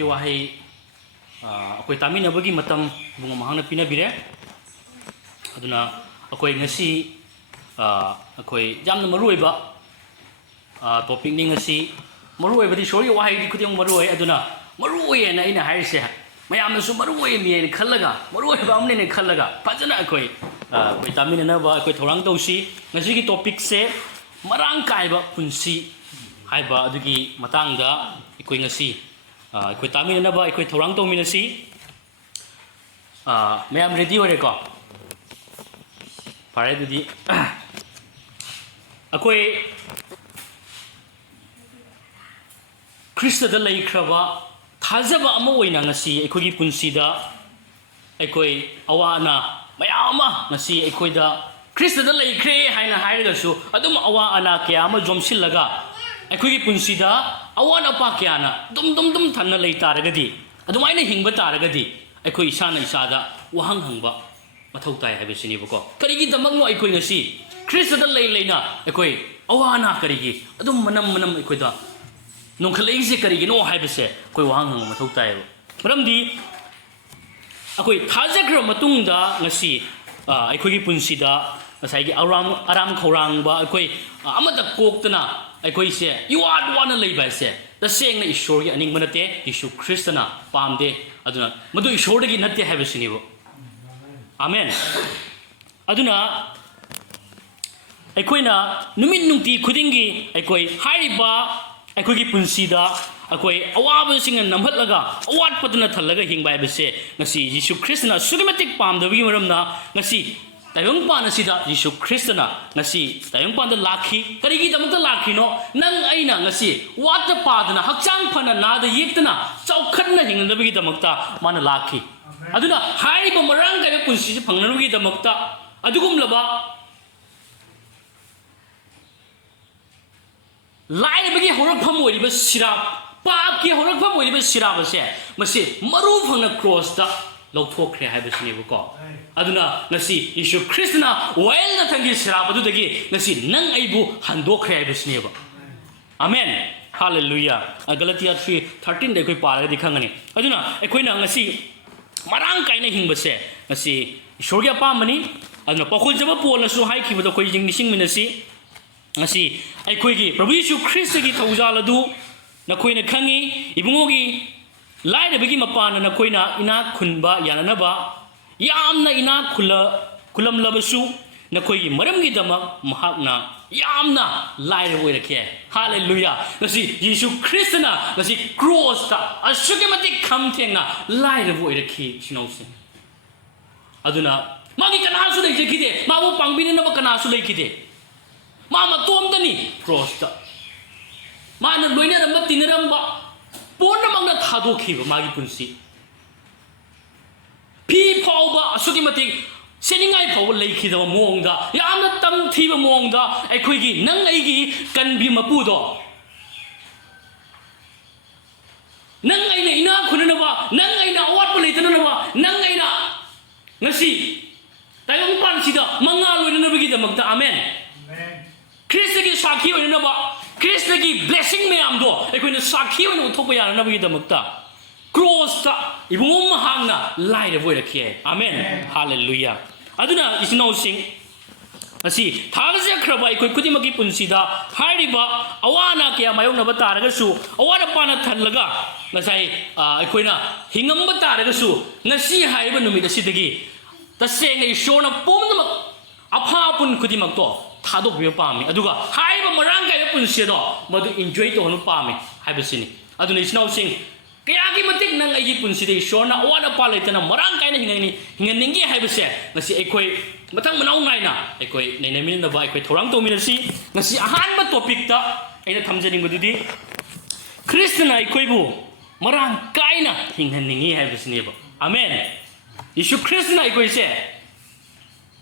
Ishorgi wahi akoi tamina bagi matam bunga mahangna pina bire aduna akoi ngasi akoi jamna maruiba topic ni ngasi maruiba di Ishorgi wahi di kutiyang marui aduna marui na ina harise mayamna su marui mi ni khallaga marui ba amne ni khallaga fajana akoi akoi tamina na ba akoi thorang tausi ngasi gi topic se marang kaiba punsi haiba adugi matangda ikoi ngasi ikoi tamina na ba ikoi thorang to minasi mayam ready ore ko pare dudi akoi Krista da lai khraba thajaba ama oina ngasi ikoi gi punsida ikoi awana mayama ngasi ikoi da Krista da lai khre haina hairaga su adum awa ana kya ama jomsillaga akoi gi punsida awana pa kyana dum thanna lei taragadi adumaina hingba taragadi akoi isana isada wahang hangba mathau tai habisini bako karigi damangno akoi ngasi Krista da lei leina akoi awana karigi adum manam akoi da nongkhalei se karigi no haibase akoi wahang hang mathau tai maramdi akoi thajagro matungda ngasi akoi gi punsida ngasai gi aram khorang ba akoi amada koktana akoi se yuad wana leiba se da seng na Ishor gi aning manate Ishu Kristana pamde aduna madu Ishor gi natte habisini bo amen aduna akoi na numin nungti khudingi akoi hairiba akoi gi punsida akoi awaba singa namhatlaga awat patana thallaga hingba bese ngasi Ishu Kristana sugimatik pamdabi maramna ngasi tayong pan sida Ishu Kristana ngasi tayong pan da lakhi karigi damta lakhi no nang aina ngasi wata padana hakchang phana nada yektana chaukhatna hingdabigi damakta mana lakhi aduna hairiba marang kai punsi phangnarugi damakta adugumlaba lairabagi horakpham oiriba sirap pap ki horakpham oiriba sirap ase masi maru phangna cross da lawthokre haibasini bako aduna ngasi Ishu Kristana well na thangi sirap adu dagi ngasi nang aibu handokre haibasini ba amen hallelujah Galatia 3:13 de koi pare dikhangani aduna ekoina ngasi marang kaina hingbase ngasi Ishor gi apamani aduna pakhol jaba polna su hai khibada koi jing nising minasi ngasi aikoi gi Prabhu Ishu Krista gi thawjal adu na koina khangi ibungogi lai bagi mapana na koina ina khunba yananaba yamna ina kulam labasu na koi maram gi damak mahakna yamna lai oirakhe hallelujah ngasi Yesu Kristana ngasi cross ta asugematik khamthenga lai oirakhe sinose aduna magi kana su leikhe kide mabu pangbini na kana su leikide mama tomdani cross ta mana loina ramba tinaramba pona mangna thadokhiba magi punsi pi phaoba asugimatik seningai phaoba leikhidaba mongda yamna tamthiba mongda aikhoigi nang aigi kanbi mapudo nang aina ina khunanaba nang aina awat leitana nang aina ngasi tayong pansida mangal oinanabagi damakta amen Krista gi sakhi oinanaba Krista gi blessing mayam do ekoina sakhi oina uthopa yananabagi damakta cross ta ibungom mahangna lai voi rakhe amen hallelujah aduna isno sing asi thagja khraba ikoi kudimagi punsida hairiba awana kya mayong na bataraga su awana pana thanlaga ngasai ikoina hingamba taraga su ngasi haiba numida sidagi taseng Ishor na pomdama aphapun kudimak to thadok bi pami aduga haiba marang kai punsida madu enjoy to honu pami haibasini aduna isno sing kayagi matik nang aigi punsida Ishor na awana pa leitana marang kai na hinganingi haibase ngasi ikoi matang manau ngaina ikoi nainamin na ba ikoi thorang to minasi ngasi ahanba topic ta aina thamjaning badudi Kristana ikoi bu marang kaina hinghaningi haibasini ba amen Ishu Kristana ikoi se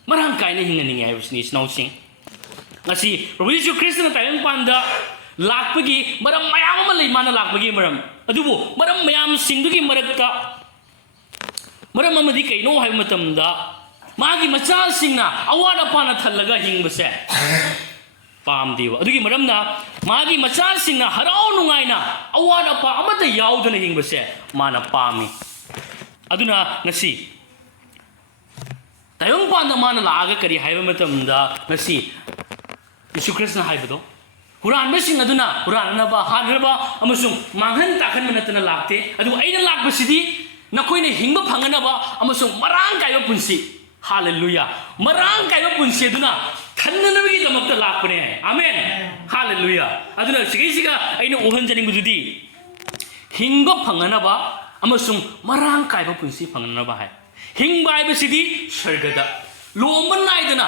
marang kaina hinghaningi haibasini snowsing ngasi Prabhu Ishu Kristana tayang panda lakpagi maram mayam ma lei mana lakpagi maram adubu maram mayam singdugi marakta maram amadi kaino hai matamda magi macha singna awada pana thallaga hingbase ꯄꯥꯝꯗꯦꯕ ꯑꯗꯨꯒꯤ ꯃꯔꯝꯅ ꯃꯥꯒꯤ ꯃꯆꯥꯁꯤꯡꯅ ꯍꯔꯥꯎ ꯅꯨꯡꯉꯥꯏꯅ ꯑꯋꯥꯠ ꯑꯄꯥ ꯑꯃꯠꯇ ꯌꯥꯎꯗꯅ ꯍꯤꯡꯕꯁꯦ ꯃꯥꯅ ꯄꯥꯝꯃꯤ ꯑꯗꯨꯅ ꯉꯁꯤ ꯇꯥꯏꯕꯪꯄꯥꯟꯗ ꯃꯥꯅ ꯂꯥꯛꯑꯒ ꯀꯔꯤ ꯍꯥꯏꯕ ꯃꯇꯝꯗ ꯉꯁꯤ ꯌꯤꯁꯨ ꯈ꯭ꯔꯤꯁꯅ ꯍꯥꯏꯕꯗꯣ ꯍꯨꯔꯥꯟꯕꯁꯤꯡ ꯑꯗꯨꯅ ꯍꯨꯔꯥꯟꯅꯕ ꯍꯥꯠꯅꯕ ꯑꯃꯁꯨꯡ ꯃꯥꯡꯍꯟ ꯇꯥꯛꯍꯟꯕ ꯅꯠꯇꯅ ꯂꯥꯛꯇꯦ ꯑꯗꯨꯕꯨ ꯑꯩꯅ ꯂꯥꯛꯄꯁꯤꯗꯤ ꯅꯈꯣꯏꯅ ꯍꯤꯡꯕ ꯐꯪꯅꯕ ꯑꯃꯁꯨꯡ ꯃꯔꯥꯡ ꯀꯥꯏꯕ ꯄꯨꯟꯁꯤ ꯍꯥꯂꯦꯂꯨꯌꯥ ꯃꯔꯥꯡ ꯀꯥꯏꯕ ꯄꯨꯟꯁꯤ ꯑꯗꯨꯅ ꯊꯟꯅꯅꯕꯒꯤꯗꯃꯛꯇ ꯂꯥꯛꯄꯅꯦ ꯑꯃꯦꯟ ꯍꯥꯂꯦꯂꯨꯌꯥ ꯑꯗꯨꯅ ꯁꯤꯒꯤꯁꯤꯒ ꯑꯩꯅ ꯎꯍꯟꯖꯅꯤꯡꯕꯗꯨꯗꯤ ꯍꯤꯡꯕ ꯐꯪꯅꯕ ꯑꯃꯁꯨꯡ ꯃꯔꯥꯡ ꯀꯥꯏꯕ ꯄꯨꯟꯁꯤ ꯐꯪꯅꯕ ꯍꯥꯏ ꯍꯤꯡꯕ ꯍꯥꯏꯕꯁꯤꯗꯤ ꯁꯔꯒꯗ ꯂꯣꯝꯕ ꯅꯥꯏꯗꯅ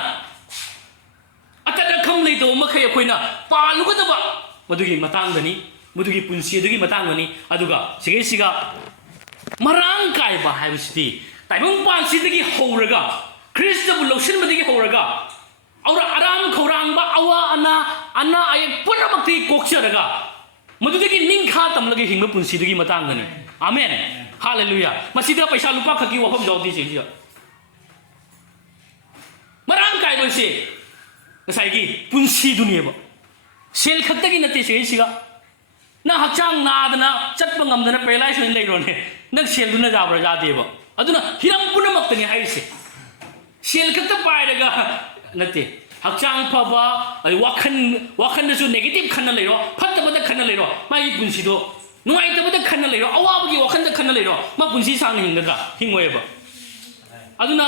ꯑꯀꯠ ꯑꯈꯝ ꯂꯩꯇꯕ ꯃꯈꯩ ꯑꯩꯈꯣꯏꯅ ꯄꯥꯜꯂꯨꯒꯗꯕ ꯃꯗꯨꯒꯤ ꯃꯇꯥꯡꯗꯅꯤ ꯃꯗꯨꯒꯤ ꯄꯨꯟꯁꯤ ꯑꯗꯨꯒꯤ ꯃꯇꯥꯡꯗꯅꯤ ꯑꯗꯨꯒ ꯁꯤꯒꯤꯁꯤꯒ ꯃꯔꯥꯡ ꯀꯥꯏꯕ ꯍꯥꯏꯕꯁꯤꯗꯤ ꯇꯥꯏꯕꯪꯄꯥꯟꯁꯤꯗꯒꯤ ꯍꯧꯔꯒ ꯈ꯭ꯔꯤꯁꯇꯕꯨ ꯂꯧꯁꯤꯟꯕꯗꯒꯤ ꯍꯧꯔꯒ ꯑꯔꯥꯝ ꯈꯧꯔꯥꯡꯕ ꯑꯋꯥ ꯑꯅꯥ ꯑꯌꯦꯛ ꯄꯨꯝꯅꯃꯛꯇꯤ ꯀꯣꯛꯆꯔꯒ ꯃꯗꯨꯗꯒꯤ ꯅꯤꯡꯈꯥ ꯇꯝꯂꯒ ꯍꯤꯡꯕ ꯄꯨꯟꯁꯤꯗꯨꯒꯤ ꯃꯇꯥꯡꯗꯅꯤ ꯑꯃꯦꯟ ꯍꯥꯂꯦꯂꯨꯌꯥ ꯃꯁꯤꯗ ꯄꯩꯁꯥ ꯂꯨꯄꯥ ꯈꯛꯀꯤ ꯋꯥꯐꯝ ꯌꯥꯎꯗꯦ ꯁꯤꯒꯤꯁꯤꯗ ꯃꯔꯥꯡ ꯀꯥꯏꯕꯁꯦ ꯉꯁꯥꯏꯒꯤ ꯄꯨꯟꯁꯤꯗꯨꯅꯦꯕ ꯁꯦꯜ ꯈꯛꯇꯒꯤ ꯅꯠꯇꯦ ꯁꯤꯒꯤꯁꯤꯒ ꯅꯪ ꯍꯛꯆꯥꯡ ꯅꯥꯗꯅ ꯆꯠꯄ ꯉꯝꯗꯅ ꯄꯦꯔꯥꯂꯥꯏꯁ ꯑꯣꯏꯅ ꯂꯩꯔꯣꯅꯦ ꯅꯪ ꯁꯦꯜꯗꯨꯅ ꯌꯥꯕ꯭ꯔꯥ ꯌꯥꯗꯦꯕ ꯑꯗꯨꯅ ꯍꯤꯔꯝ ꯄꯨꯝꯅꯃꯛꯇꯅꯤ ꯍꯥꯏꯔꯤꯁे ꯁꯦꯜ ꯈꯛꯇ ꯄꯥꯏꯔꯒ ꯅꯠꯇꯦ ꯍꯛꯆꯥꯡ ꯐꯕ ꯋꯥꯈꯟꯗꯁꯨ ꯅꯦꯒꯦꯇꯤꯚ ꯈꯟꯅ ꯂꯩꯔꯣ ꯐꯠꯇꯕꯗ ꯈꯟꯅ ꯂꯩꯔꯣ ꯃꯥꯒꯤ ꯄꯨꯟꯁꯤꯗꯣ ꯅꯨꯡꯉꯥꯏꯇꯕꯗ ꯈꯟꯅ ꯂꯩꯔꯣ ꯑꯋꯥꯕꯒꯤ ꯋꯥꯈꯟꯗ ꯈꯟꯅ ꯂꯩꯔꯣ ꯃꯥ ꯄꯨꯟꯁꯤ ꯁꯥꯡꯅ ꯍꯤꯡꯒꯗ꯭ꯔꯥ ꯍꯤꯡꯉꯣꯏꯕ ꯑꯗꯨꯅ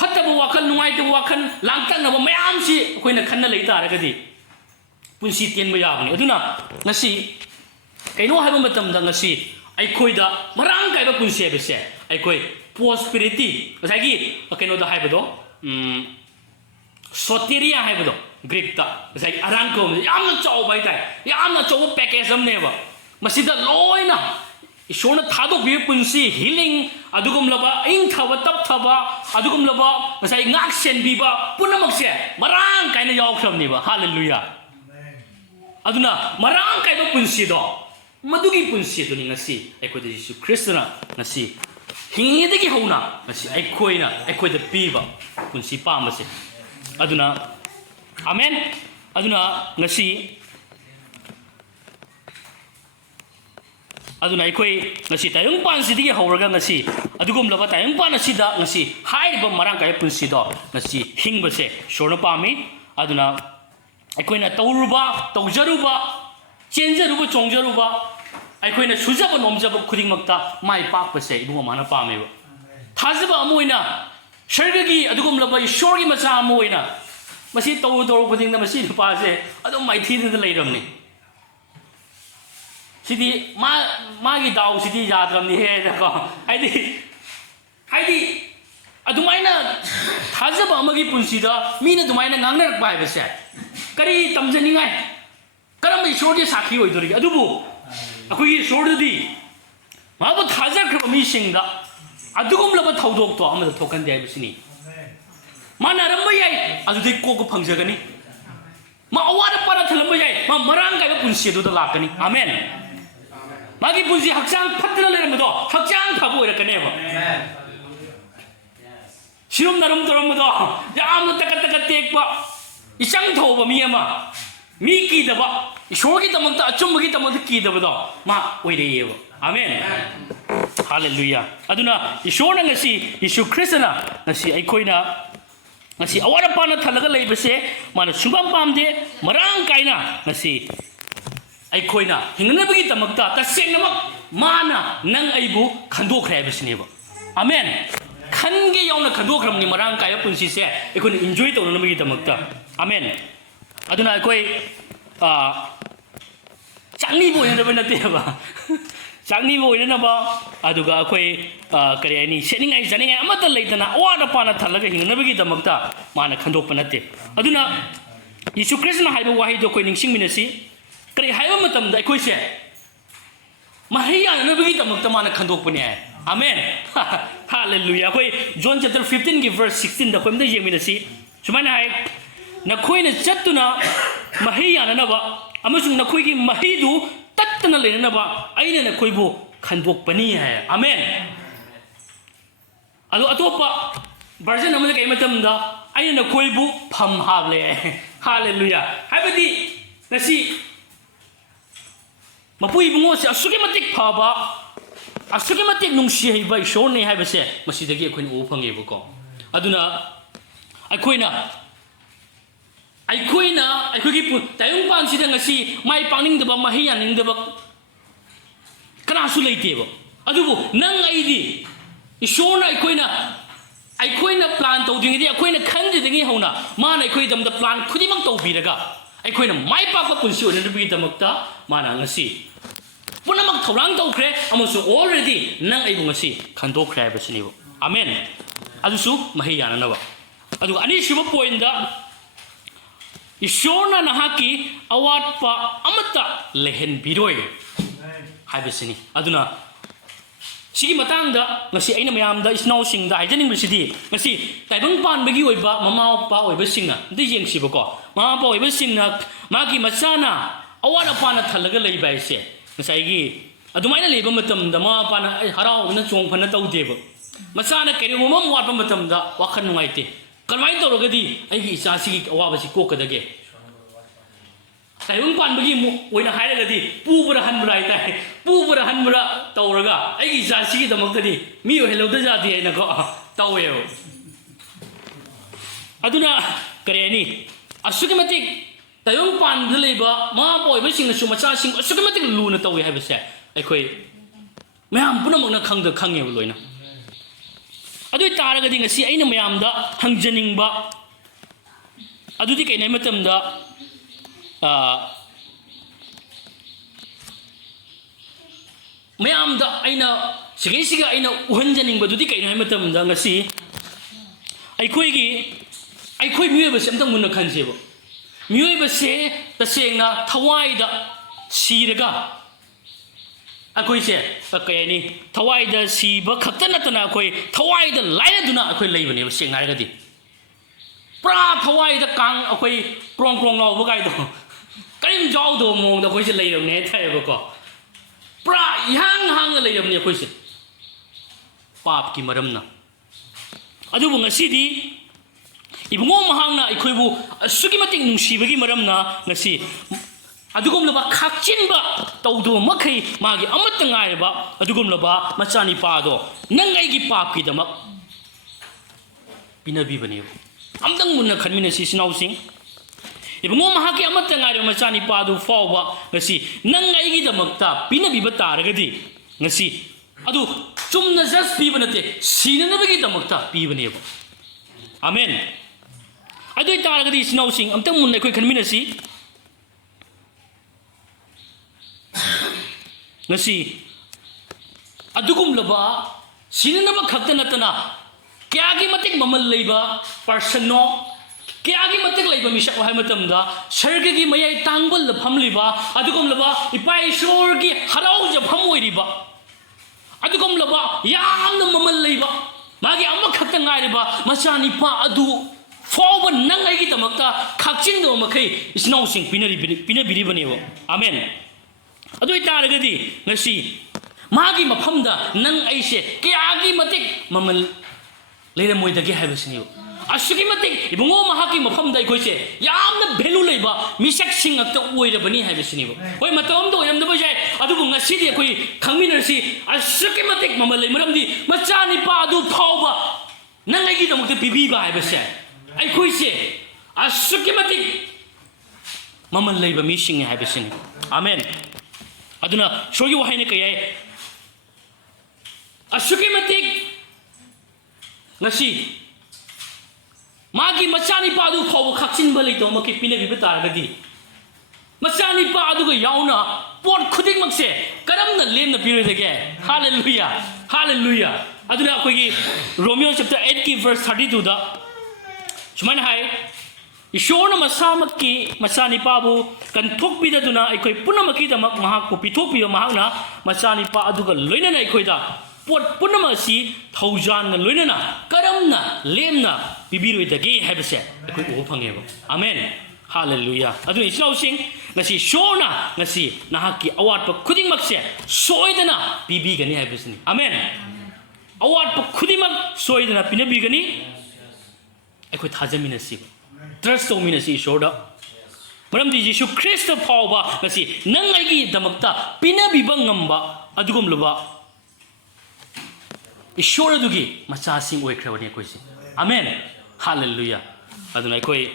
ꯐꯠꯇꯕ ꯋꯥꯈꯜ ꯅꯨꯡꯉꯥꯏꯇꯕ ꯋꯥꯈꯜ ꯂꯥꯡꯇꯛꯅꯕ ꯃꯌꯥꯝꯁꯤ ꯑꯩꯈꯣꯏꯅ ꯈꯟꯅ ꯂꯩ ꯇꯥꯔꯒꯗꯤ ꯄꯨꯟꯁꯤ ꯇꯦꯟꯕ ꯌꯥꯕꯅꯤ ꯑꯗꯨꯅ ꯉꯁꯤ ꯀꯩꯅꯣ ꯍꯥꯏꯕ ꯃꯇꯝꯗ ꯉꯁꯤ ꯑꯩꯈꯣꯏꯗ ꯃꯔꯥꯡ ꯀꯥꯏꯕ ꯄꯨꯟꯁꯤ ꯍꯥꯏꯕꯁꯦ ꯑꯩꯈꯣই ꯄ꯭ꯔꯣꯁꯄꯦꯔꯤꯇꯤ ꯉꯁꯥꯏꯒꯤ ꯀꯩꯅꯣꯗ ꯍꯥꯏꯕꯗꯣ ꯁꯣꯇꯦꯔꯤꯌꯥ ꯍꯥꯏꯕꯗꯣ ꯒ꯭रीꯛꯇ ꯉꯁꯥꯏꯒꯤ ꯑꯔꯥꯟꯀꯧꯕꯁꯦ ꯌꯥꯝꯅ ꯆꯥꯎꯕ ꯍꯥꯏꯇꯥꯔꯦ ꯌꯥꯝꯅ ꯑꯆꯧꯕ ꯄꯦꯀꯦꯖ ꯑꯃꯅꯦꯕ ꯃꯁꯤꯗ ꯂꯣꯏꯅ ꯏꯁꯣꯔꯅ ꯊꯥꯗꯣꯛꯄꯤꯕ ꯄꯨꯟꯁꯤ ꯍꯤꯂꯤꯡ ꯑꯗꯨꯒꯨꯝꯂꯕ ꯏꯪꯊꯕ ꯇꯞꯊꯕ ꯑꯗꯨꯒꯨꯝꯂꯕ ꯉꯁꯥꯏ ꯉꯥꯛ ꯁꯦꯟꯕꯤꯕ ꯄꯨꯝꯅꯃꯛꯁꯦ ꯃꯔꯥꯡ ꯀꯥꯏꯅ ꯌꯥꯎꯈ꯭ꯔꯕꯅꯦꯕ ꯍꯥꯂꯦꯂꯨꯌꯥ ꯑꯗꯨꯅ ꯃꯔꯥꯡ ꯀꯥꯏꯕ ꯄꯨꯟꯁꯤꯗꯣ ꯃꯗꯨꯒꯤ ꯄꯨꯟꯁꯤꯗꯨꯅꯤ ꯉꯁꯤ ꯑꯩꯈꯣꯏꯗ ꯌꯤꯁꯨ ꯈ꯭ꯔꯤꯁꯇꯅ ꯉꯁꯤ ꯍꯤꯡꯉꯤꯉꯩꯗꯒꯤ ꯍꯧꯅ ꯉꯁꯤ ꯑꯩꯈꯣꯏꯗ ꯄꯤꯕ ꯄꯨꯟꯁꯤ ꯄꯥꯝꯕꯁꯦ ꯑꯗꯨꯅ ꯑꯃꯦꯟ ꯑꯗꯨꯅ ꯉꯁꯤ ꯑꯗꯨꯅ ꯑꯩꯈꯣꯏ ꯉꯁꯤ ꯇꯥꯏꯕꯪꯄꯥꯟꯁꯤꯗꯒꯤ ꯍꯧꯔꯒ ꯉꯁꯤ ꯑꯗꯨꯒꯨꯝꯂꯕ ꯇꯥꯏꯕꯪꯄꯥꯟ ꯑꯁꯤꯗ ꯉꯁꯤ ꯍꯥꯏꯔꯤꯕ ꯃꯔꯥꯡ ꯀꯥꯏꯕ ꯄꯨꯟꯁꯤꯗꯣ ꯉꯁꯤ ꯍꯤꯡꯕꯁꯦ ꯏꯁꯣꯔꯅ ꯄꯥꯝꯃꯤ ꯑꯗꯨꯅ ꯑꯩꯈꯣꯏꯅ ꯇꯧꯖꯔꯨꯕ ꯆꯦꯟꯖꯔꯨꯕ ꯆꯣꯡꯖꯔꯨꯕ ꯑꯩꯈꯣꯏꯅ ꯁꯨꯖꯕ ꯅꯣꯝꯖꯕ ꯈꯨꯗꯤꯡꯃꯛꯇ ꯃꯥꯏ ꯄꯥꯛꯄꯁꯦ ꯏꯕꯨꯡ ꯃꯥꯅ ꯄꯥꯝꯃꯦꯕ ꯊꯥꯖꯕ ꯑꯃ ꯑꯣꯏꯅ ꯁꯔꯒꯒꯤ ꯑꯗꯨꯒꯨꯝꯂꯕ ꯏꯁꯣꯔꯒꯤ ꯃꯆꯥ ꯑꯃ ꯑꯣꯏꯅ ꯃꯁꯤ ꯇꯧꯔꯨ ꯈꯨꯗꯤꯡꯗ ꯃꯁꯤ ꯅꯨꯄꯥꯁꯦ ꯑꯗꯨꯝ ꯃꯥꯏꯊꯤꯗꯅ ꯂꯩꯔꯝꯅꯤ सिदी मागी दाव सिदी याद्रमनी हे को हाइदी अदुमाइना थाजबा अमगी पुंसीदा मीना दुमाइना ngangnarक बायबसे करी तमजनिंगाय करम ईश्वरजे साखी ओइदोरि अदुबु अखोगी ईश्वरदि माबु थाजखरब मीसिंगदा अदुगुमलब थौदोक्तो अमद थोकन जायबसिनी माना रंब याय अदुदि कोको फंगजगनी मा अवाद पारा थलंब याय मा मरांग गायब पुंसी अदुदा लाकनी आमेन मागी पुंसी हक्चांग फत्तना लेरमदो हक्चांग फाबो ओइरकनेबो सिरुम नरम तोरमदो यामना तक टेकबा इचंग थौबा मी अमा मी कीदबा ईश्वरगी तमंता अचुमगी तमंता कीदबदो मा ओइरेयेबो आमेन हालेलुया अदुना ईश्वरना ngasi यीशु ख्रिस्टना ngasi अइखोइना ngasi awara pana thalaga leibase mana sungam pamde marang kaina ngasi अइखोइना हिंगनबगी तमक्ता तसेंगनमक माना नंग अइबु खंदोखरे हाइबसिनेबो आमेन खनगे यावना खंदोखरमनि मरांग काय पुंसीसे अइखोइना एन्जॉय तौननबगी तमक्ता आमेन अदुना अइखोइ चांगनी बोइनबा नतेबा चांगनी बोइनबा अदुगा अइखोइ करेनि सेनिंगाइ जानिंगाइ अमता लेइतना अवादा पाना थलगा हिंगनबगी तमक्ता माना खंदोकपा नते अदुना यीशु ख्रिस्टना हाइबा वाहिदो कोइ निंगसिंगमिनसी करी हाइबा मतमदा अइखोइसे महियानबगी तमक्ता माना खंदोकपने है आमेन हालेलुया अखोइ जॉन चैप्टर 15 की वर्स 16 दा कोइमदा येमिनसी सुमाइना हाइ नखोइना चत्तुना महियाननबा अमसुंग नखोइगी महिदु तत्तना लेननबा अइना नखोइबु खंदोकपनी है आमेन अदो अतोपा वर्जन अमदा कै मतमदा अइना नखोइबु फम हाबले Hallelujah. Habadi ngasi mapui bungo se asuki matik phaoba asuki matik nungsi haiba Ishor ne haiba se masidagi akhoi u phange bako aduna aikoina aikogi tayung pan sida ngasi mai pangning daba mahi yaning daba kana su leite ba adubu nang aidi Ishor na aikoina plan tawding di aikoina khandi dingi hauna mana aikoi damda plan khudimang tawbiraga aikoina mai pa pa punsi on nabi damakta mana ngasi punamak thorang tawkhre amusu already nang aibu ngasi khandokkhre basini amen adusu mahi yana ba adu ani shiba point da Ishor na nahakki awat pa amata lehen biroi haibasini aduna sigi matang da ngasi aina mayam da isnaw sing da hajaning bisidi ngasi taibang pan bagi oiba mama pa oiba singna de yeng siba ko mama pa oiba singna magi machana awat apana thalaga leiba ise ngasi gi adumaina leiba matam da mama pa na harau na chong phana tawdeba machana keri momam wat pa matam da wakhan nuaite kanwai tawragadi aigi isa sigi awaba si kokadage taibang pan bagi oina hairagadi pubura hanbura itai pubura hanbura tawraga aigi isa sigi damaktani mi o hello da jati aina ko taweo aduna kareni asuki matik taibang pan leiba ma boy ba sing su macha sing asuki matik luna tawe haibase aikoi mayam punamak na khangda khangye loina adu taragadi ngasi aina mayam da hangjaning ba adudi kai nei matam da mayam da aina siga aina uhanjaning ba dudi kai nei matam da ngasi aikoi miyoba se amtang munna khanseba miyoba se tasengna thawai da siraga akoi se kayani thawai da siba khaktana tana akoi thawai da laiduna akoi leibane seng haragadi pra thawai da kang akoi prong law ba kai do karim jaw do mong da akoi se leiram ne thaiba ko pra hang leiram ne akoi se pap ki maramna adubu ngasi ibungo mahangna ikoibu asugi mating nungsibagi maramna ngasi adugum laba khakchinba tawdo makhai magi amata ngaiba adugum laba machani pado nangai gi pap ki damak binabi bani amdang munna khanmina si sinau sing ibungo mahaki amata ngaiba machani pado phaoba ngasi nangai gi damakta binabi ba taragadi ngasi adu chumna just pi banate sinanabagi damakta pi bani amen adu taragadi sinau sing amtang munna koi khanmina si ngasi adugum laba sinanaba khakta natana kyagi matik mamal leiba personno kyagi matik leiba misak wahai matamda sargagi mayai tangbal la phamliba adugum laba ipai Ishor gi harau ja pham oiriba adugum laba yamna mamal leiba magi amma khakta ngairiba machani pa adu phaoba nangai gi tamakta khakchin do makai isnau sing pinabiri banewo amen adu taragadi ngasi magi mafamda nang aise kyagi matik mamal leira moidagi haibasini asugi matik ibungo mahaki mafamda ikoise yamna value leiba misak singakta oirabani haibasini hoi matom do yamda bajai adubu ngasi di koi khangminarsi asugi matik mamal lei maramdi machani pa adu phaoba nangai gi damukte pibiba haibase aikoise asugi matik mamal leiba mi sing haibasini amen aduna shogi wahine kayai asuki matik ngasi magi machani pa adu phaoba khakchin balai to maki pinabi bataragadi machani pa adu ga yauna pot khuding makse karamna lemna piridage hallelujah aduna koigi Romeo chapter 8 ki verse 32 da suman hai Ishor na masamaki machani pabu kan thokpida duna aikoi punamaki damak mahakpu pithopi mahakna machani pa aduga loinana aikoi da pot punamasi thaujan na loinana karamna lemna bibiroi dage haibase aikoi o phangeba amen hallelujah adu isau sing ngasi shona ngasi nahakki awat pa khuding makse soidana bibi gani haibasni amen awat pa khuding mak soidana pinabi gani aikoi thajamina siba trust tawminasi Ishorda maramdi Jesu Christ phaoba ngasi nang aigi damakta pinabiba ngamba adugumlaba Ishor adugi machasing oikrabani akoisi amen hallelujah aduna akoi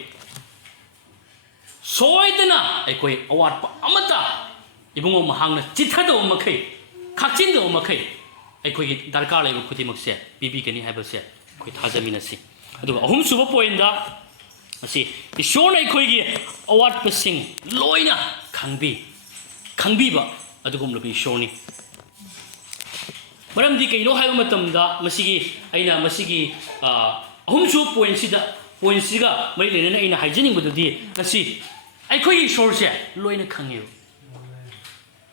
soidana akoi awat amata ibungo mahangna chithado makai khakchin do makai akoi darkar laiba khutimakse bibi kani haibase akoi thajaminasi aduga ahum suba point da asi Ishor na akoi gi awat pasing loina khangbiba adugumlabi Ishor ni maramdi kaino haiba matamda masigi aina masigi ahumsu point siga mari lena aina haijening bududi ngasi aikoi Ishor se loina khangyo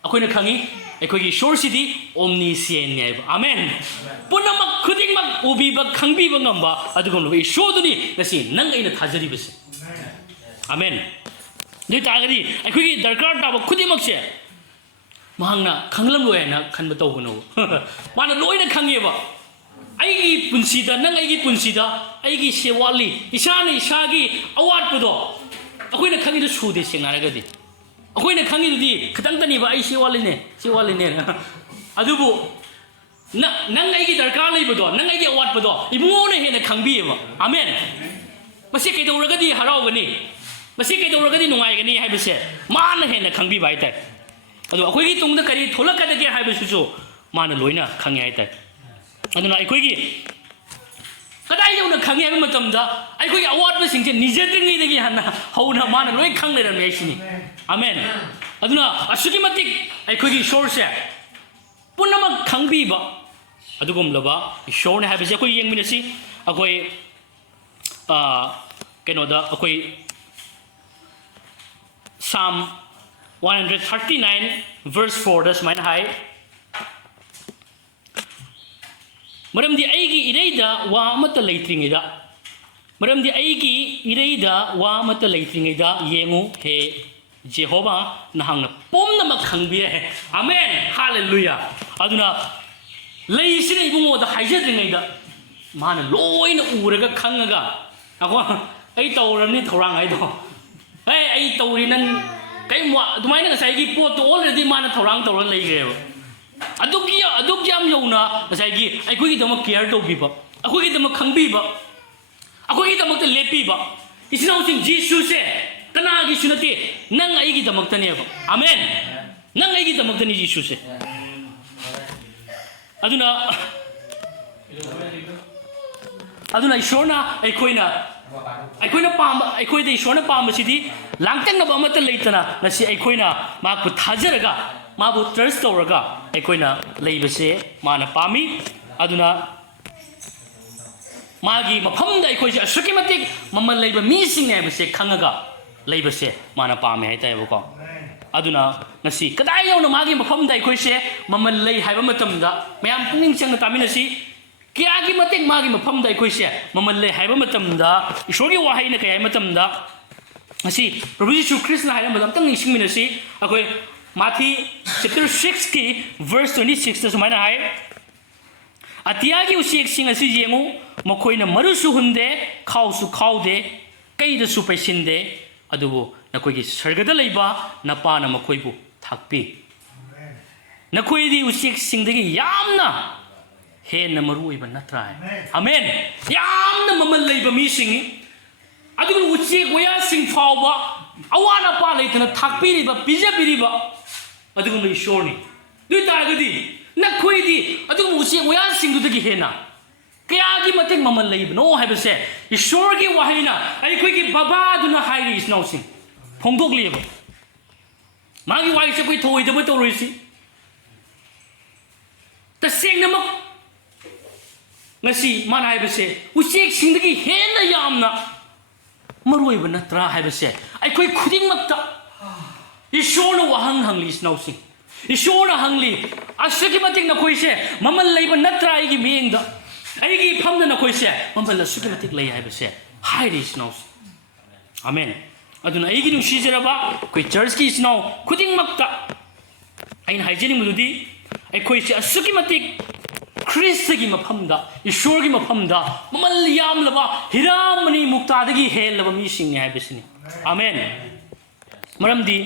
akoina khangi aikoi Ishor sidi omniscient ne amen punamak khudingmak ubiba khangbiba ngamba adugom lo Ishor duni ngasi nang aina thajari base amen ni tagadi aikoi darkar ta khudingmak se mahangna khanglam loena khanba tawgono mana loina khangeba aigi punsida nang aigi punsida aigi sewali isani isagi awat pudo akoina khangi do sude singaragadi akoina khangi di khadang tani ba ai sewali ne adubu nang aigi darkar leibudo nang aigi awat pudo ibungone hena khangbieba amen masi keidoragadi harawgani masi keidoragadi nungaigani haibase mana hena khangbi bai tai adu akoi gi tungda kari tholakada ge haibasusu mana loina khangi ai tai aduna akoi gi kadai yona khangi ai matamda akoi gi awat ba singje nijadringi degi hanna hauna mana loi khanglera meisini amen aduna asugi matik akoi gi Ishor se punama khangbi ba adugum laba Ishor ne haibase akoi yengminasi akoi kenoda akoi Psalm 139 verse 4 das mein hai maramdi aigi ireida wa mata leitringida maramdi aigi ireida wa mata leitringida yengu he Jehovah nahangna pomna makhangbi he amen hallelujah aduna leisine ibungo da haijadringaida mana loina uraga khangaga ako ai tawramni thorang ai do ai tawri nan kai mo dumaina ngasai gi pot already mana thorang tawran leigre adugi am yona ngasai gi aikoi gi dama care to biba akoi gi dama khangbi ba akoi gi dama te lepi ba isinaw sing Jesus se kana gi sunati nang ai gi dama tane ba amen nang ai gi dama tane Jesus se aduna Ishorna aikoina pam aikoida Ishorna pam sidi langtang na bamata leitana ngasi aikoina maku thajaraga mabu trust tawraga aikoina leibase mana pami aduna magi mafamda aikoise asuki matik mamal leiba mising ne base khangaga leibase mana pami haitai bako aduna ngasi kadai yona magi mafamda aikoise mamal lei haiba matamda mayam pungning changna taminasi kayagi matik magi mafamda aikoise mamal lei haiba matamda Ishorgi wahaina kayai matamda ngasi Prabhu Jesu Christ na haiba matam tang nisingminasi akoi Matthew chapter 6 ki verse 26 ta sumaina hai atiyagi usiek sing asi yengu makoina marusu hunde khausu khaude kaida su paisinde adubu nakoi gi sargada leiba napana makoibu thakpi nakoi di usiek sing degi yamna he na maru iba natrai amen yamna mamal leiba mi singi adubu usiek goya sing phaoba awana pa leitana thakpi riba pijabiriba adugu mai Ishor ni du taragadi nakoi di adugu usiek goya sing du degi hena kayagi matik mamal leib no haibase Ishor gi wahina ai koi gi baba du na hairi is no sing phongdok liba magi wai se koi thoi dama to roisi ta sing na mak ngasi man haibase usiek sing degi hena yamna maroi ba natra haibase ai koi khuding makta Ishor na wahang hangli is no sing Ishor na hangli asaki matik na koi se mamal leib natra ai gi mingda aigi phamda na koise mamal suki matik lei haibase hairi is no amen aduna aigi nu sijeraba koi church ki is no khuding makta ain hygienic mududi ai koise suki matik Christagi mafamda Ishorgi mafamda mamal yamlaba hiramani muktadagi helaba mi singni haibasini amen maramdi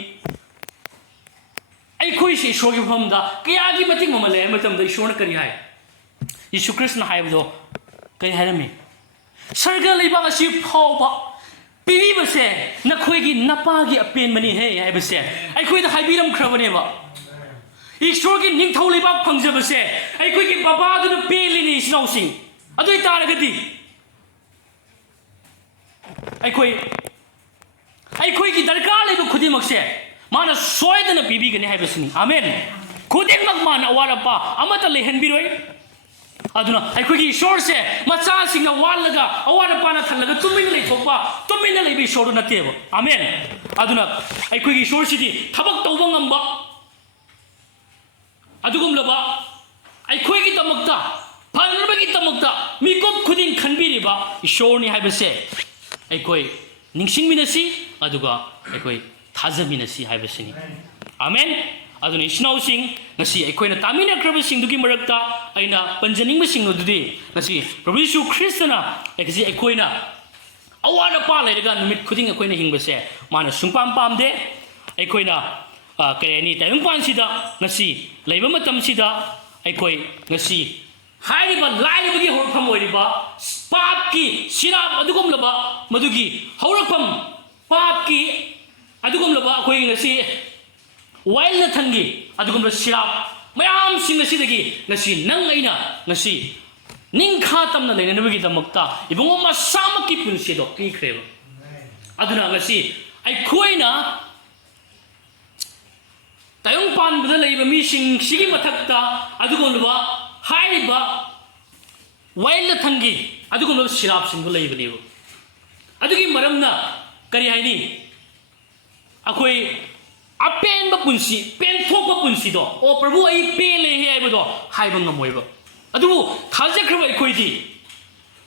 ꯑꯩꯈꯣꯏ ꯏꯁꯣꯔꯒꯤ ꯃꯐꯝꯗ ꯀꯌꯥꯒꯤ ꯃꯇꯤꯛ ꯃꯃꯜ ꯂꯩꯔꯕ ꯃꯇꯝꯗ ꯏꯁꯣꯔꯅ ꯀꯔꯤ ꯍꯥꯏ ꯌꯤꯁꯨ ꯈ꯭ꯔꯤꯁꯅ ꯍꯥꯏꯕꯗꯣ ꯀꯔꯤ ꯍꯥꯏꯔꯝꯃꯤ ꯁꯔꯒ ꯂꯩꯕꯥꯛ ꯑꯁꯤ ꯐꯥꯎꯕ ꯄꯤꯕꯤꯕꯁꯦ ꯅꯈꯣꯏꯒꯤ ꯅꯄꯥꯒꯤ ꯑꯄꯦꯟꯕꯅꯤꯍꯦ ꯍꯥꯏꯕꯁꯦ ꯑꯩꯈꯣꯏꯗ ꯍꯥꯏꯕꯤꯔꯝꯈ꯭ꯔꯕꯅꯦꯕ ꯏꯁꯣꯔꯒꯤ ꯅꯤꯡꯊꯧ ꯂꯩꯕꯥꯛ ꯐꯪꯖꯕꯁꯦ ꯑꯩꯈꯣꯏꯒꯤ ꯕꯕꯥꯗꯨꯅ ꯄꯦꯜꯂꯤꯅꯤ ꯏꯆꯤꯟꯅꯥꯎꯁꯤꯡ ꯑꯗꯨ ꯑꯣꯏꯇꯥꯔꯒꯗꯤ ꯑꯩꯈꯣꯏꯒꯤ ꯗꯔꯀꯥꯔ ꯂꯩꯕ ꯈꯨꯗꯤꯡꯃꯛꯁꯦ माना सोइदना पीबीगने हाइबसिनी आमेन खुदेमक मान अवारपा अमता लेहनबिरोय अदुना अखोगी ईश्वर से मचा सिंगना वालगा अवारपाना थलगा तुमिन लेथोपा तुमिन लेबी ईश्वर नतेबो आमेन अदुना अखोगी ईश्वर सिदी थबक तौबा ngamba अदुगुमलबा अखोगी तमक्ता फानबगी तमक्ता मिकोप खुदिन खनबिरिबा ईश्वरनि हाइबसे अखोई निंगसिंगमिनसी अदुगा अखोई थाजमिनसी हाइबसिनी आमेन अदुना इस्नाउसिंग ngasi अखोइना तामिनख्रबसिंगदुगी मरक्ता अइना पंजनिंगबसिंगदुदी ngasi प्रभु यीशु ख्रिस्टना एकजी अखोइना अवाना पा लेरगा नुमित खुदिंग अखोइना हिंगबसे माना सुंपाम पामदे अखोइना करेनी तायंगपानसिदा ngasi लेबा मतमसिदा अखोइ ngasi हाइरिबा लाइबगी होरफम ओइरिबा पापकी सिराब अदुगुमलबा मदुगी हौरफम पापकी अदुगुमलबा अखोइ ngasi वाइल थंगी अदुगुमला सिराब मयाम सिंग सिदगी ngasi नंग अइना ngasi निंखा तमना लेनबगी दमक्ता इबुंगो मसामकी पुनसिदो पीख्रेबा अदुना ngasi अखोइना तायंग पानबदा लेबा मिसिंग सिगी मथक्ता अदुगुमलबा हाइरिबा वाइल थंगी अदुगुमलबा सिराब सिंगो लेबनेबो अदुगी मरमना करी हाइनी अखोई अपेन पुंसी पेनथोप पुंसीदो ओ प्रभु आई पेले हाइबदो हाइबं ngमोइबो अदुबु थाजख्रब अखोइदी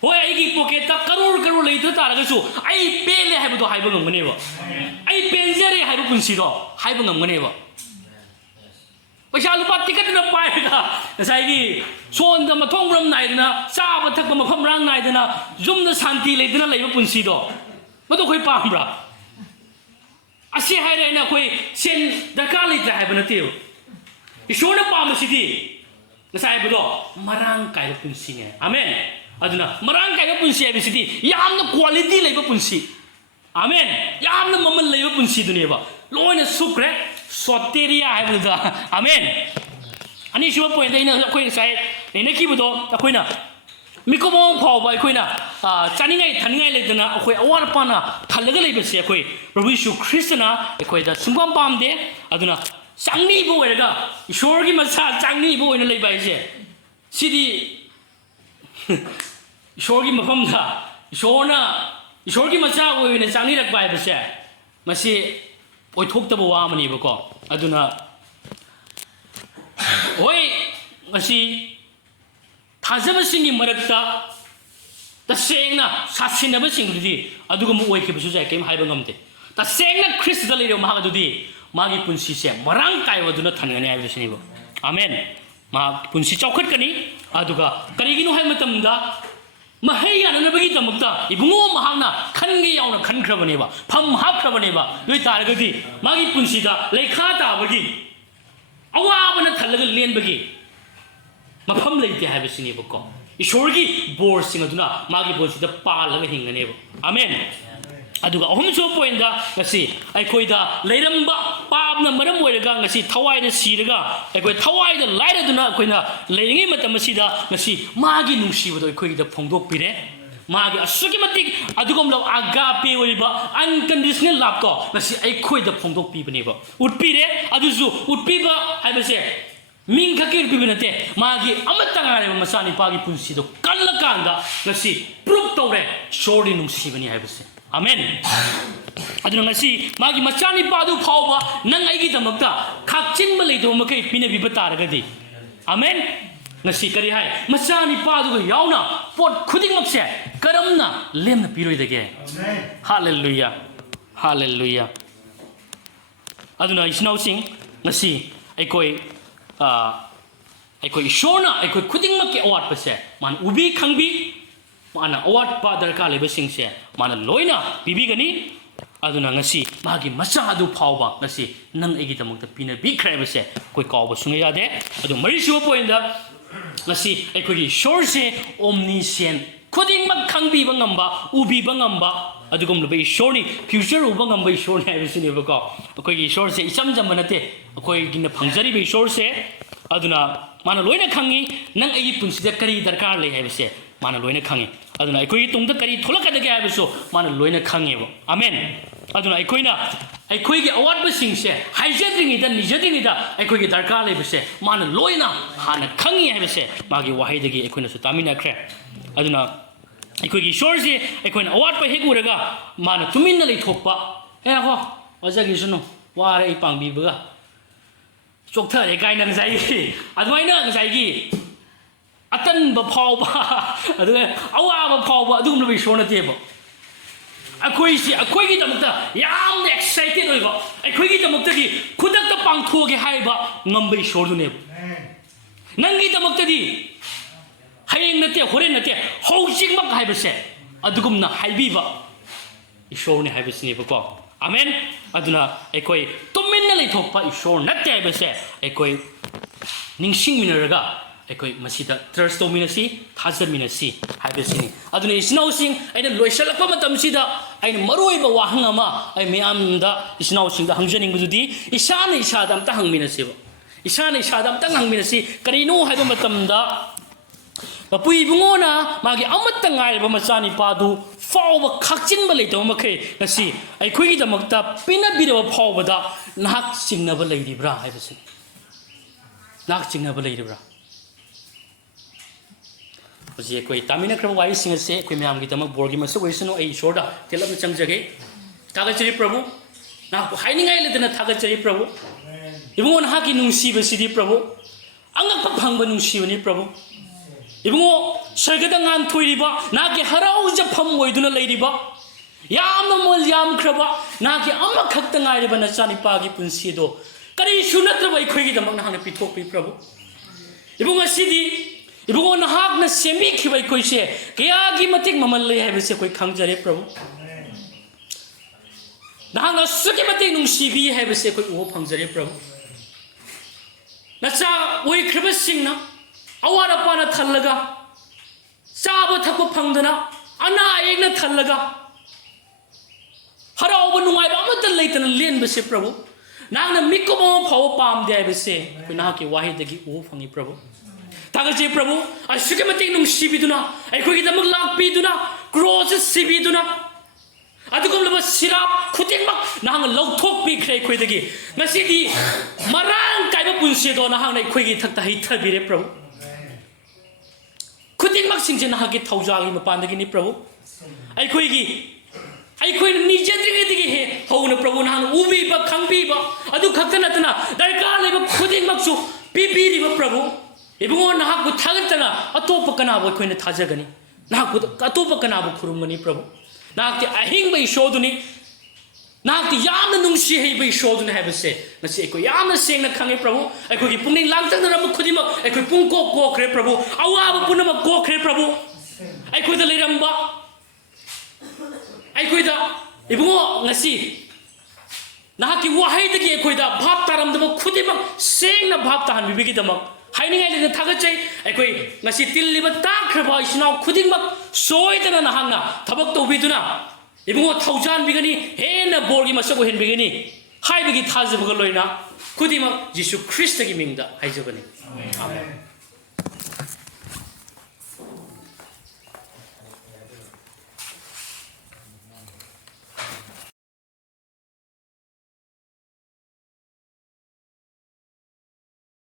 होय आइगी पॉकेट ता करोड़ करोड़ लेइद तारगसु आई पेले हाइबदो हाइबं ngमगनेबो आई पेंजरे हाइबो पुंसीदो हाइबं ngमगनेबो पैसा लुपा टिकट न पाइगा साइगी सोन द मथोंग्रम नाइदना चाबा थक मफम रांग नाइदना जुम द शांति लेइदना लेइबो पुंसीदो मदो खोइ पाम्ब्रा असे हाइरेना कोई सेन दरकार लेता है बनतेओ ईश्वर ने पामसिदी नसाय बदो मरांग काय पुंसी है आमेन अदुना मरांग काय पुंसी है बिसिदी यामना क्वालिटी लेबा पुंसी आमेन यामना ममल लेबा पुंसी दुनेबा लोइना सुक्रे सोटेरिया है बदा आमेन अनि शुभ पॉइंट इना कोइ साइ इना किबदो अखोइना मिकोमों फाओबा अखोइना चानिंगाई थानिंगाई लेदना अखोइ अवारपाना थलगा लेबसे अखोइ प्रभु यीशु ख्रिस्टना अखोइदा सुंगम पामदे अदुना चांगनीबो ओइरगा ईश्वरगी मसा चांगनीबो ओइना लेबा इसे सिदी ईश्वरगी मफमदा ईश्वरगी मसा ओइना चांगनीरक बाइबसे मसी ओइथोक्तबो वामनिबको अदुना ओइ मसी थाजबसिंगी मरक्ता तसेंगना सासिनबसिंगदुदी अदुगम ओइखिबसु जाय केम हाइबा ngमते तसेंगना ख्रिस्ट द लेरो महागदुदी मागी पुंसीसे मरांग कायवदुना थानगने हाइबसिनिबो आमेन मा पुंसी चौखटकनी अदुगा करिगिनो हाइ मतमदा महै याननबगी दमक्ता इबुंगो महांगना खनगे यावना खनख्रबनेबा फम हाख्रबनेबा दुइ तारगदी मागी पुंसीदा लेखा ताबगी अवाबना थलगा लेनबगी मफम लेते हाइबसिनिबको ईश्वरगी बोरसिंग अदुना मागी बोरसिदा पालगा हिंगनेबो आमेन अदुगा अहुमसो पॉइंट ngasi अखोइदा लेरंबा पापना मरम ओइरगा ngasi थवाइदा सिरगा अखोइ थवाइदा लाइरदुना अखोइना लेरिंगे मतमसिदा ngasi मागी नुसिबदो अखोइदा फोंदोकपिरे मागी असुगी मतिक अदुगमलो आगापे ओइबा अनकंडीशनल लाभको ngasi अखोइदा फोंदोकपिबनेबो उटपिरे अदुजु उटपिबा हाइबसे मिंग खकीर पिबनते मागी अमतंगारे मसानी पागी पुंसीदो कल्लकांदा ngasi प्रूफ तौरे शोरी नुसिबनी हाइबसे आमेन अदुना ngasi मागी मचानी पादु फाओबा नंग आइगी दमक्ता खाकचिंग लेदो मकै पिने बिब तारगदि आमेन ngasi करी हाय मचानी पादु यावना पोट खुदिंग मक्से करमना लेमना पिरोइदगे हालेलुया हालेलुया अदुना इस्नाउसिंग ngasi अखोइ ꯑꯩꯈꯣꯏ ꯏꯁꯣꯔꯅ ꯑꯩꯈꯣꯏ ꯈꯨꯗꯤꯡꯃꯛꯀꯤ ꯑꯋꯥꯠꯄꯁꯦ ꯃꯥꯅ ꯎꯕꯤ ꯈꯪꯕꯤ ꯃꯥꯅ ꯑꯋꯥꯠꯄ ꯗꯔꯀꯥꯔ ꯂꯩꯕꯁꯤꯡꯁꯦ ꯃꯥꯅ ꯂꯣꯏꯅ ꯄꯤꯕꯤꯒꯅꯤ ꯑꯗꯨꯅ ꯉꯁꯤ ꯃꯥꯒꯤ ꯃꯆꯥ ꯑꯗꯨ ꯐꯥꯎꯕ ꯉꯁꯤ ꯅꯪ ꯑꯩꯒꯤꯗꯃꯛꯇ ꯄꯤꯅꯕꯤꯈ꯭ꯔꯦ ꯍꯥꯏꯕꯁꯦ ꯑꯩꯈꯣꯏ ꯀꯥꯎꯕ ꯁꯨꯡꯌꯥ ꯌꯥꯗꯦ ꯑꯗꯨ ꯃꯔꯤꯁꯨꯕ ꯄꯣꯏꯟꯗ ngasi ꯑꯩꯈꯣꯏꯒꯤ ꯏꯁꯣꯔꯁꯦ omniscient ꯈꯨꯗꯤꯡꯃꯛ ꯈꯪꯕꯤꯕ ꯉꯝꯕ ꯎꯕꯤꯕ ꯉꯝꯕ ꯑꯗꯨꯒꯨꯝꯂꯕ ꯏꯁꯣꯔꯅꯤ ꯐ꯭ꯌꯨꯆꯔ ꯎꯕ ꯉꯝꯕ ꯏꯁꯣꯔꯅꯤ ꯍꯥꯏꯕꯁꯤꯅꯦꯕꯀꯣ ꯑꯩꯈꯣꯏꯒꯤ ꯏꯁꯣꯔꯁꯦ ꯏꯆꯝ ꯆꯝꯕ ꯅꯠꯇꯦ ꯑꯩꯈꯣꯏꯒꯤꯅ ꯐꯪꯖꯔꯤꯕ ꯏꯁꯣꯔꯁꯦ ꯑꯗꯨꯅ ꯃꯥꯅ ꯂꯣꯏꯅ ꯈꯪꯉꯤ ꯅꯪ ꯑꯩꯒꯤ ꯄꯨꯟꯁꯤꯗ ꯀꯔꯤ ꯗꯔꯀꯥꯔ ꯂꯩ ꯍꯥꯏꯕꯁꯦ ꯃꯥꯅ ꯂꯣꯏꯅ ꯈꯪꯉꯤ ꯑꯗꯨꯅ ꯑꯩꯈꯣꯏꯒꯤ ꯇꯨꯡꯗ ꯀꯔꯤ ꯊꯣꯛꯂꯛꯀꯗꯒꯦ ꯍꯥꯏꯕꯁꯨ ꯃꯥꯅ ꯂꯣꯏꯅ ꯈꯪꯉꯦꯕ ꯑꯃꯦꯟ ꯑꯗꯨꯅ ꯑꯩꯈꯣꯏꯅ ꯑꯩꯈꯣꯏꯒꯤ ꯑꯋꯥꯠꯄꯁꯤꯡꯁꯦ ꯍꯥꯏꯖꯗ꯭ꯔꯤꯉꯩꯗ ꯅꯤꯖꯗ꯭ꯔꯤꯉꯩꯗ ꯑꯩꯈꯣꯏꯒꯤ ꯗꯔꯀꯥꯔ ꯂꯩꯕꯁꯦ ꯃꯥꯅ ꯂꯣꯏꯅ ꯍꯥꯟꯅ ꯈꯪꯉꯤ ꯍꯥꯏꯕꯁꯦ ꯃꯥꯒꯤ ꯋꯥꯍꯩꯗꯒꯤ ꯑꯩꯈꯣꯏꯅꯁꯨ ꯇꯥꯃꯤꯟꯅꯈ꯭ꯔꯦ ꯑꯗꯨꯅ ꯑꯩꯈꯣꯏꯒꯤ ꯏꯁꯣꯔꯁꯦ ꯑꯩꯈꯣꯏꯅ ꯑꯋꯥꯠꯄ ꯍꯦꯛ ꯎꯔꯒ ꯃꯥꯅ ꯇꯨꯃꯤꯟꯅ ꯂꯩꯊꯣꯛꯄ ꯍꯣ ꯋꯥꯖꯈꯤꯁꯅꯨ ꯋꯥꯔꯦ ꯑꯩ ꯄꯥꯡꯕꯤꯕꯒ ꯆꯣꯛꯊꯔꯦ ꯀꯥꯏꯅ ꯉꯁꯥꯏꯒꯤ ꯑꯗꯨꯃꯥꯏꯅ ꯉꯁꯥꯏꯒꯤ ꯑꯇꯟꯕ ꯐꯥꯎꯕ ꯑꯗꯨꯒ ꯑꯋꯥꯕ ꯐꯥꯎꯕ ꯑꯗꯨꯒꯨꯝꯂꯕ ꯏꯁꯣꯔ ꯅꯠꯇꯦꯕ ꯑꯩꯈꯣꯏꯁꯤ ꯑꯩꯈꯣꯏꯒꯤꯗꯃꯛꯇ ꯌꯥꯝꯅ ꯑꯦꯛꯁꯥꯏꯇꯦड ꯑꯣꯏꯕ ꯑꯩꯈꯣꯏꯒꯤꯗꯃꯛꯇꯗꯤ ꯈꯨꯗꯛꯇ ꯄꯥꯡꯊꯣꯛꯑꯒꯦ ꯍꯥꯏꯕ ꯉꯝꯕ ꯏꯁꯣꯔꯗꯨꯅꯦꯕ ꯅꯪꯒꯤꯗꯃꯛꯇꯗꯤ ꯍꯌꯦꯡ ꯅꯠꯇꯦ ꯍꯣꯔꯦꯟ ꯅꯠꯇꯦ ꯍꯧꯖꯤꯛꯃꯛ ꯍꯥꯏꯕꯁꯦ ꯑꯗꯨꯒꯨꯝꯅ ꯍꯥꯏꯕꯤꯕ ꯏꯁꯣꯔꯅꯤ ꯍꯥꯏꯕꯁꯤꯅꯦꯕꯀꯣ ꯑꯃꯦꯟ ꯑꯗꯨꯅ ꯑꯩꯈꯣꯏ ꯇꯨꯃꯤꯟꯅ ꯂꯩꯊꯣꯛꯄ ꯏꯁꯣꯔ ꯅꯠꯇꯦ ꯍꯥꯏꯕꯁꯦ ꯑꯩꯈꯣꯏ ꯅꯤꯡꯁꯤꯡꯃꯤꯟꯅꯔꯒ ꯑꯩꯈꯣꯏ ꯃꯁꯤꯗ ꯇ꯭ꯔꯁ ꯇꯧꯃꯤꯟꯅꯁꯤ ꯊꯥꯖꯃꯤꯟꯅꯁꯤ ꯍꯥꯏꯕꯁꯤꯅꯤ ꯑꯗꯨꯅ ꯏꯆꯤꯟꯅꯥꯎꯁꯤꯡ ꯑꯩꯅ ꯂꯣꯏꯁꯤꯜꯂꯛꯄ ꯃꯇꯝꯁꯤꯗ ꯑꯩꯅ ꯃꯔꯨꯑꯣꯏꯕ ꯋꯥꯍꯪ ꯑꯃ ꯑꯩ ꯃꯌꯥꯝꯗ ꯏꯆꯤꯟꯅꯥꯎꯁꯤꯡꯗ ꯍꯪꯖꯅꯤꯡꯕꯗꯨꯗꯤ ꯏꯁꯥꯅ ꯏꯁꯥꯗ ꯑꯝꯇ ꯍꯪꯃꯤꯟꯅꯁꯦꯕ ꯏꯁꯥꯅ ꯏꯁꯥꯗ ꯑꯝꯇꯪ ꯍꯪꯃꯤꯟꯅꯁꯤ ꯀꯔꯤꯅꯣ ꯍꯥꯏꯕ ꯃꯇꯝꯗ ꯃꯄꯨ ꯏꯕꯨꯡꯉꯣꯅ ꯃꯥꯒꯤ ꯑꯃꯠꯇ ꯉꯥꯏꯔꯕ ꯃꯆꯥꯅꯤꯄꯥꯗꯨ ꯐꯥꯎꯕ ꯈꯥꯛꯆꯤꯟꯕ ꯂꯩꯇꯕ ꯃꯈꯩ ꯉꯁꯤ ꯑꯩꯈꯣꯏꯒꯤꯗꯃꯛꯇ ꯄꯤꯅꯕꯤꯔꯕ ꯐꯥꯎꯕꯗ ꯅꯍꯥꯛ ꯆꯤꯡꯅꯕ ꯂꯩꯔꯤꯕ꯭ꯔꯥ ꯍꯥꯏꯕꯁꯤꯅꯤ ꯅꯍꯥꯛ ꯆꯤꯡꯅꯕ ꯂꯩꯔꯤꯕ꯭ꯔꯥ ꯍꯧꯖꯤꯛ ꯑꯩꯈꯣꯏ ꯇꯥꯃꯤꯟꯅꯈ꯭ꯔꯕ ꯋꯥꯔꯤꯁꯤꯡ ꯑꯁꯦ ꯑꯩꯈꯣꯏ ꯃꯌꯥꯝꯒꯤꯗꯃꯛ ꯕꯣꯔꯒꯤ ꯃꯁꯛ ꯑꯣꯏꯁꯅꯨ ꯑꯩ ꯏꯁꯣꯔꯗ ꯇꯦꯜꯂꯞꯅ ꯆꯪꯖꯒꯦ ꯊꯥꯒꯠꯆꯔꯤ ꯄ꯭ꯔꯚꯨ ꯅꯍꯥꯛꯄꯨ ꯍꯥꯏꯅꯤꯡꯉꯥꯏ ꯂꯩꯇꯅ ꯊꯥꯒꯠꯆꯔꯤ ꯄ꯭ꯔꯚꯨ ꯏꯕꯨꯡꯉꯣ ꯅꯍꯥꯛꯀꯤ ꯅꯨꯡꯁꯤꯕꯁꯤꯗꯤ ꯄ꯭ꯔꯚꯨ ꯑꯉꯛꯄ ꯐꯪꯕ ꯅꯨꯡꯁꯤꯕꯅꯤ ꯄ꯭ꯔꯚꯨ ꯏꯕꯨꯡꯉꯣ ꯁꯔꯒꯗ ꯉꯥꯟꯊꯣꯏꯔꯤꯕ ꯅꯍꯥꯛꯀꯤ ꯍꯔꯥꯎꯖꯐꯝ ꯑꯣꯏꯗꯨꯅ ꯂꯩꯔꯤꯕ ꯌꯥꯝꯅ ꯃꯣꯜ ꯌꯥꯝꯈ꯭ꯔꯕ ꯅꯍꯥꯛꯀꯤ ꯑꯃꯈꯛꯇ ꯉꯥꯏꯔꯤꯕ ꯅꯆꯥꯅꯤꯄꯥꯒꯤ ꯄꯨꯟꯁꯤꯗꯣ ꯀꯔꯤꯁꯨ ꯅꯠꯇ꯭ꯔꯕ ꯑꯩꯈꯣꯏꯒꯤꯗꯃꯛ ꯅꯍꯥꯛꯅ ꯄꯤꯊꯣꯛꯄꯤ ꯄ꯭ꯔꯚꯨ ꯏꯕꯨꯡ ꯉꯁꯤꯗꯤ 이보고 나학나 세미키바 이코이세 그야기 마틱 마말레 해베세 코이 강자레 프로 나학나 수기 마틱 농시비 해베세 코이 우호 방자레 프로 나차 오이 크르바싱나 아와라빠나 탈라가 짜바 타고 방드나 아나 아이나 탈라가 하라오바 누가이바 아무튼 레이트는 렌베세 프로 나학나 믿고 보면 파워 빰데 해베세 코이 나학기 와히드기 우호 방이 프로 다같이 프로 아수게 마틱 농시비두나 아이코기다막 락비두나 크로스 시비두나 아두금르바 시랍 쿠팅막 나항을 럭톡비 크레이 코이데기 나시디 마랑 까이바 분시도 나항 나이 코이기 탁다 히타비레 프로 쿠팅막 싱제 나하기 타우자기 마판데기니 프로 아이코이기 아이코이는 니제드게디기 해 하우나 프로 나항 우비바 강비바 아두 각다나타나 날까레바 쿠팅막수 비비리바 프로 이봉어 나하고 타겠잖아 아또빠 까나보 코이네 타자가니 나하고 아또빠 까나보 쿠rum가니 프로 나한테 아행바 이쇼드니 나한테 야나 농시해바 이쇼드니 해버세 나시 에코 야나 생나 강에 프로 에코기 뿡ning 랑땅나 뭐 쿠디마 에코 뿡꼬꼬 그래 프로 아와바 뿌나마 꼬 그래 프로 에코다 레람바 에코다 이봉어 나시 나한테 와하이드기 에코다 밥 따람도 쿠디마 생나 밥 따한 비비기다 하이닝아이는 타겟제 에코이 나시 틸리바 딱크바 이시나 쿠딩막 소이다나 나항나 타박도 비두나 이봉어 타우잔 비가니 헤나 보르기 마서고 헨 비가니 하이비기 타즈버걸로이나 쿠디막 예수 크리스토기 밍다 하이저버니 아멘